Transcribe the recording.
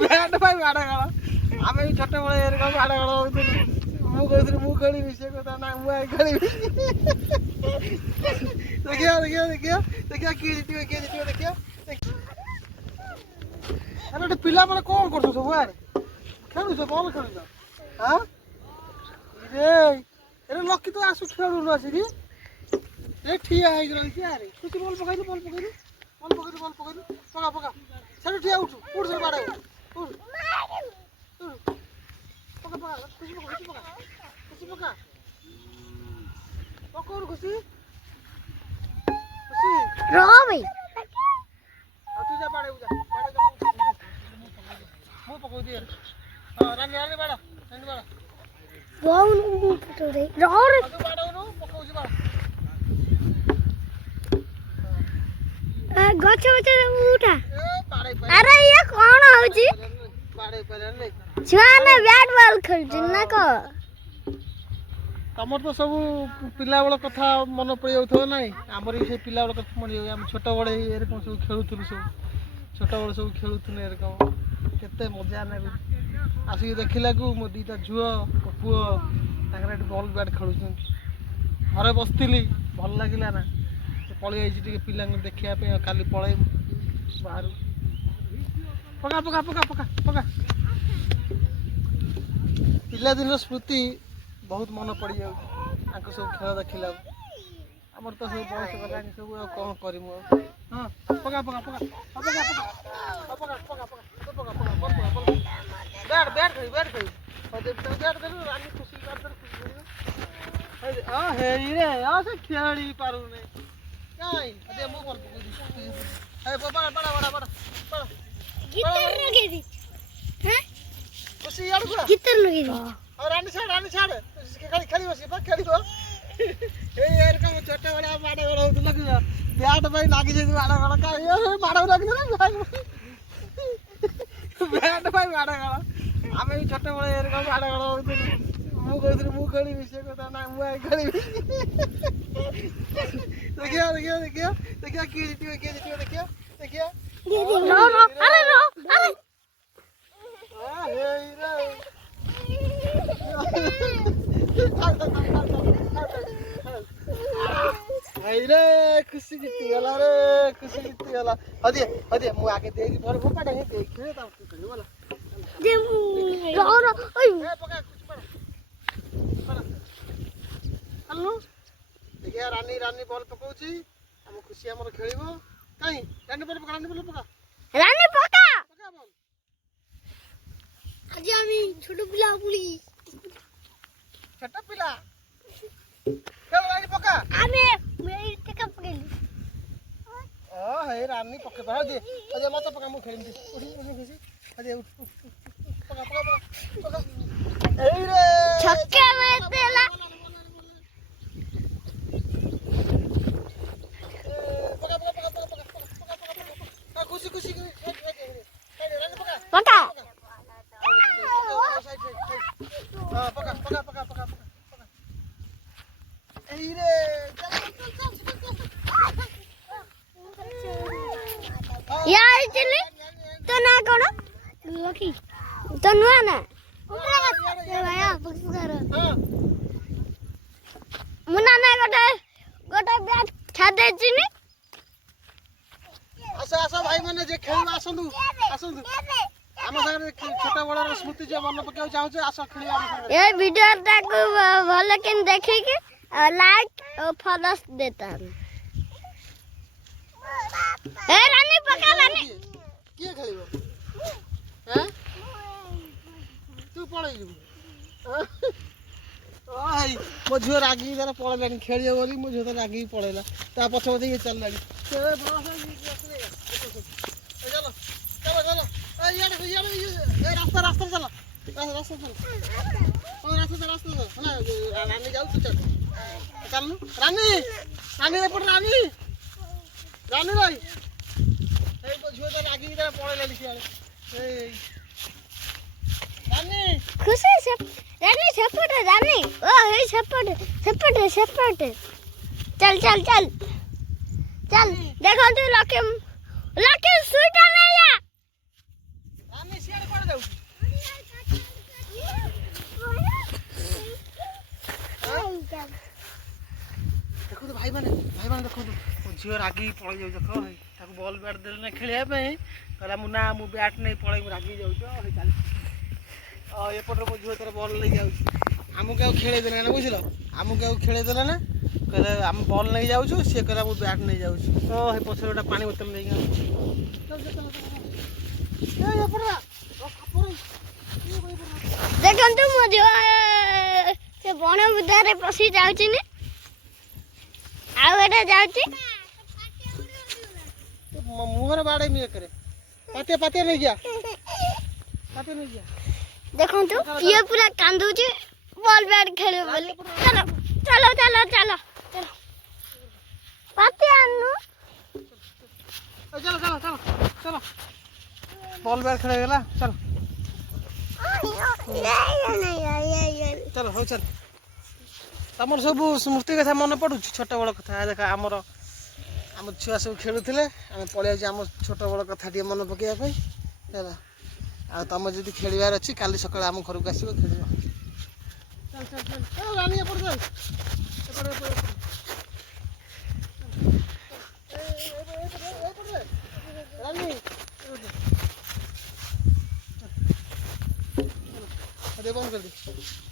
bat ପାଇଁ ମାଡ଼ ଗାଳ ଆମେ ବି ଛୋଟବେଳେ ଏରକମ ମାଡ଼ ଗାଳ ହଉଥିଲୁ ମୁଁ କହୁଥିଲି ମୁଁ ଖେଳିବି ସେ କଥା ନା ମୁଁ ଆଉ ଖେଳିବି ଦେଖିବା ଦେଖିବା ଦେଖିବା ଦେଖିବା କିଏ ଜିତିବ ଦେଖିବା ଆରେ ଗୋଟେ ପିଲାମାନେ କ'ଣ କରୁଛ ସବୁ ଆରେ ଖେଳୁଛ ବଲ ଖେଳୁଛ ହଁ ଏରେ ଲକି ତ ଆସୁ ଖେଳୁନୁ ଆସିକି ଏ ଠିଆ ହେଇକି ରହିଛି ଆରେ ଖୁସି ବଲ ପକେଇଲୁ ପକା ସେଠୁ ଠିଆ ଉଠୁ କୋଉଠି ସବୁ ବାଡ଼େଇବୁ ପକା ଖୁସି ପକା ପକଉନୁ ଖୁସି ରହ ଭାଇ ଆଉ ତୁ ଯା ବାଡ଼େଇବୁ ଯା ମୁଁ ପକଉଛି ହଁ ରାନି ବାଡ଼ା ରହୁନୁ ରେ ରହ ରେ ତୁ ବାଡ଼ଉନୁ ପକଉଛି ବାଡ଼ା ଗଛ ଉଠା ଆରେ ଇଏ କ'ଣ ହଉଛି ଛୁଆମାନେ ବ୍ୟାଟ୍ ବଲ୍ ଖେଳୁଛନ୍ତି ନା କ'ଣ ତମର ତ ସବୁ ପିଲାବେଳ କଥା ମନେ ପଡ଼ିଯାଉଥିବ ନାହିଁ ଆମର ବି ସେଇ ପିଲାବେଳ କଥା ମନେ ଯାଉଛି ଆମେ ଛୋଟବେଳେ ଏରକମ ସବୁ ଖେଳୁଥିଲୁ ଛୋଟବେଳେ ସବୁ ଖେଳୁଥିଲୁ ଏରକମ କେତେ ମଜା ନେବୁ ଆସିକି ଦେଖିଲାକୁ ମୋ ଦୁଇଟା ଝିଅ ପୁଅ ତାଙ୍କର ଏଠି ବଲ୍ ବ୍ୟାଟ୍ ଖେଳୁଛନ୍ତି ଘରେ ବସିଥିଲି ଭଲ ଲାଗିଲା ନା ପଳେଇ ଯାଇଛି ଟିକେ ପିଲାଙ୍କୁ ଦେଖିବା ପାଇଁ ଆଉ କାଲି ପଳେଇବୁ ବାହାରୁ ପକା ପିଲାଦିନର ସ୍ମୃତି ବହୁତ ମନେ ପଡ଼ିଯାଉଛି ତାଙ୍କ ସବୁ ଖେଳ ଦେଖିଲା ଆମର ତ ସବୁ ବୟସ ଗଲାଣି ସବୁ ଆଉ କ'ଣ କରିମୁ ଆଉ ହଁ ପକା ବ୍ୟାଟ୍ ଖେଳି ରାନି ଖୁସି ହଁ ହେଇରେ ହଁ ସେ ଖେଳି ପାରୁନି କାଇଁ ମୁଁ ଖୁସି ଇଆଡ଼କୁ ରାନି ଛାଡ଼ ଖେଳିବ ସିଏ ବା ଖେଳିବ ଏଇ ଏରକମ ଛୋଟ ବଳିଆ ମାଡ଼ ଗୋଳ ହଉଥିଲା କି ବ୍ୟାଟ୍ ପାଇଁ ଲାଗିଯାଇଛି ମାଡ଼ ଗୋଳ ମାଡ଼ ଲାଗିଥିଲା ବ୍ୟାଟ୍ ପାଇଁ ମାଡ଼ ଗୋଳ ଆମେ ବି ଛୋଟବେଳେ ଏରକମ ମାଡ଼ ଗୋଳ ହଉଥିଲୁ ମୁଁ କହୁଥିଲି ମୁଁ ଖେଳିବି ସେ କଥା ନା ମୁଁ ଆଉ ଖେଳିବି ଦେଖିବା କିଏ ଜିତିବ ଦେଖିବା रे खुशी जीतीगला हदिए मु आगे देगी भर फोपाड़े हे देखिए तब तू खेलू वाला जे रह ओय पका हल्लो देखिए रानी बॉल पकाउची हम खुशी हमर खेलिबो काई रानी बॉल पका बॉल आज आमी छोट पिला पुली छोट पिला खेल रानी पका आमे मेरी टेका पकेली हे रानी पके पका दे अजे मत पका मु खेलिम उठी खुशी अजे उठ पका ए रे छक्के में देला पका खुशी रानी पका हां पका ए रे यार चले तो ना कौन लकी तो नुआ ना भैया बक्स कर मुन्ना ना गोटे बैट छादे चिनी आसा भाई माने जे खेल आसंदु हम संगे छोटा बड़ा स्मृति जे मन पकाउ चाहू छे आसा खेली हम संगे ये वीडियो टाको भले किन देखि के लाइक और फॉलोस देता ए रानी पका रानी के खेलिबो हैं तू पळै जबु ओय मो झियो रागी जरा पळैलानी खेलियो बोली मो झियो रागी पळैला ता पछे पछे ये चललानी से बड़ा सा चलो ए रास्ता चलो रास्ता ना रानी जाऊ तू चल रानी एपट रानी भाई ए झियो तो रागी जरा पळैलानी सियाळे ए रानी खुशी से रानी सपोर्ट रानी ओ हे सपोर्ट चल देखो तू लकी स्वीट नहीं है रानी सियाळे देखो भाई मैंने देखो मो झील रागी पड़े जाऊ देख ताको बॉल बैट देले ना खेलिया कहला मु ना मु बैट नहीं पड़े रागी जाऊ चल एपटे मो झील तर बॉल नहीं जाऊ आमको क्या खेले देना ना बुझल आमको क्या खेले देना ना कहले आम बॉल नहीं जाऊ सी कहला मु बैट नहीं जाऊ तो हे पछे गोटा पानी बोतल नहीं देखंतु मो जो से बण बुदारे पसी जाउची ने आउ एटा जाउची मुहर बाड़े में करे पाते नहीं गया देखंतु ये पूरा कांदुची बॉल बैट खेले बोली चलो चलो चलो चलो चलो पाते आनु चलो बॉल बैट खेले गला चल चलो हो चल तमर सब स्मृति कथा मन पड़ू छोट बड़ कथा देखा आम छुआ सब खेलुले आम पलि आम छोट बड़ कथा टे मन पकड़ा है आ तुम जब खेलार अच्छी काली सकाल आम घर को आसो खेल चल चल चल चल रानी एपट चल रानी बंद कर दे